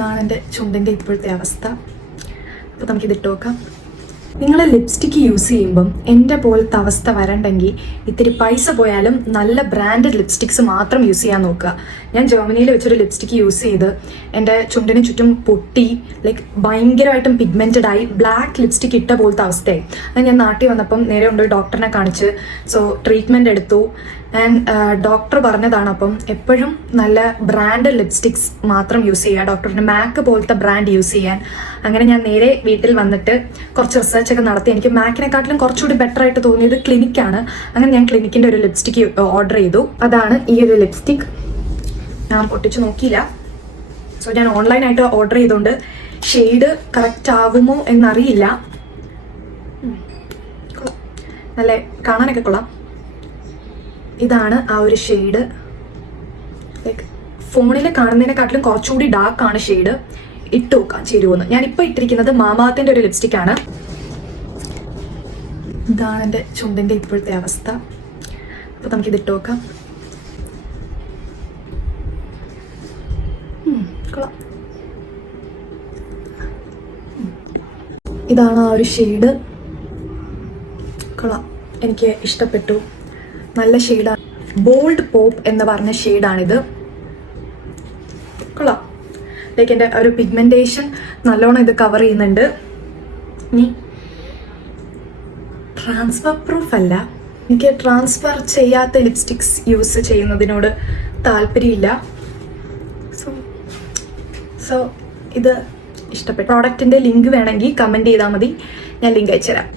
ഇതാണ് എൻ്റെ ചുണ്ടിൻ്റെ ഇപ്പോഴത്തെ അവസ്ഥ. അപ്പോൾ നമുക്കിതിട്ട് നോക്കാം. നിങ്ങൾ ലിപ്സ്റ്റിക്ക് യൂസ് ചെയ്യുമ്പം എൻ്റെ പോലത്തെ അവസ്ഥ വരണ്ടെങ്കിൽ ഇത്തിരി പൈസ പോയാലും നല്ല ബ്രാൻഡഡ് ലിപ്സ്റ്റിക്സ് മാത്രം യൂസ് ചെയ്യാൻ നോക്കുക. ഞാൻ ജർമ്മനിയിൽ വെച്ചൊരു ലിപ്സ്റ്റിക്ക് യൂസ് ചെയ്ത് എൻ്റെ ചുണ്ടിന് ചുറ്റും പൊട്ടി, ലൈക്ക് ഭയങ്കരമായിട്ടും പിഗ്മെൻറ്റഡ് ആയി, ബ്ലാക്ക് ലിപ്സ്റ്റിക്ക് ഇട്ട പോലത്തെ അവസ്ഥയായി. അത് ഞാൻ നാട്ടിൽ വന്നപ്പം നേരെ കൊണ്ടുപോയി ഡോക്ടറിനെ കാണിച്ച് ട്രീറ്റ്മെൻറ്റ് എടുത്തു. ആൻഡ് ഡോക്ടർ പറഞ്ഞതാണ് അപ്പം എപ്പോഴും നല്ല ബ്രാൻഡ് ലിപ്സ്റ്റിക്സ് മാത്രം യൂസ് ചെയ്യുക, ഡോക്ടറിൻ്റെ മാക്ക് പോലത്തെ ബ്രാൻഡ് യൂസ് ചെയ്യാൻ. അങ്ങനെ ഞാൻ നേരെ വീട്ടിൽ വന്നിട്ട് കുറച്ച് റിസർച്ചൊക്കെ നടത്തി. എനിക്ക് മാക്കിനെക്കാട്ടിലും കുറച്ചുകൂടി ബെറ്റർ ആയിട്ട് തോന്നിയത് ക്ലിനിക്കാണ്. അങ്ങനെ ഞാൻ ക്ലിനിക്കിൻ്റെ ഒരു ലിപ്സ്റ്റിക്ക് ഓർഡർ ചെയ്തു. അതാണ് ഈ ഒരു ലിപ്സ്റ്റിക്ക്. ഞാൻ പൊട്ടിച്ച് നോക്കിയില്ല. ഞാൻ ഓൺലൈനായിട്ട് ഓർഡർ ചെയ്തുകൊണ്ട് ഷെയ്ഡ് കറക്റ്റ് ആകുമോ എന്നറിയില്ല. നല്ല കാണാനൊക്കെ കൊള്ളാം. ഇതാണ് ആ ഒരു ഷെയ്ഡ്. ലൈക്ക് ഫോണിൽ കാണുന്നതിനെക്കാട്ടിലും കുറച്ചുകൂടി ഡാർക്കാണ് ഷെയ്ഡ്. ഇട്ട് നോക്കാം ചേരുവെന്ന്. ഞാനിപ്പോൾ ഇട്ടിരിക്കുന്നത് മാമാത്തിൻ്റെ ഒരു ലിപ്സ്റ്റിക്കാണ്. ഇതാണ് എൻ്റെ ചുണ്ടിൻ്റെ ഇപ്പോഴത്തെ അവസ്ഥ. അപ്പോൾ നമുക്കിതിട്ട് നോക്കാം. കൊള്ളാം. ഇതാണ് ആ ഒരു ഷെയ്ഡ്. കൊള്ളാം, എനിക്ക് ഇഷ്ടപ്പെട്ടു. നല്ല ഷെയ്ഡാണ്. ബോൾഡ് പോപ്പ് എന്ന് പറഞ്ഞ ഷെയ്ഡാണിത്. കൊള്ളാം. ലൈക്ക് എൻ്റെ ഒരു പിഗ്മെൻറ്റേഷൻ നല്ലോണം ഇത് കവർ ചെയ്യുന്നുണ്ട്. ഇനി ട്രാൻസ്ഫർ പ്രൂഫ് അല്ല, എനിക്ക് ട്രാൻസ്ഫർ ചെയ്യാത്ത ലിപ്സ്റ്റിക്സ് യൂസ് ചെയ്യുന്നതിനോട് താല്പര്യമില്ല. സോ ഇത് ഇഷ്ടപ്പെട്ടു. പ്രോഡക്റ്റിൻ്റെ ലിങ്ക് വേണമെങ്കിൽ കമൻറ്റ് ചെയ്താൽ മതി, ഞാൻ ലിങ്ക് അയച്ചുതരാം.